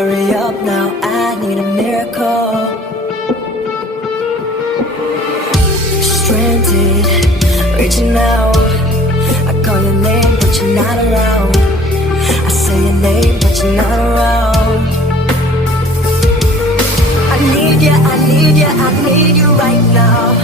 Hurry up now, I need a miracle. Stranded, reaching out. I call your name, but you're not around. I say your name, but you're not around. I need you, I need you, I need you right now.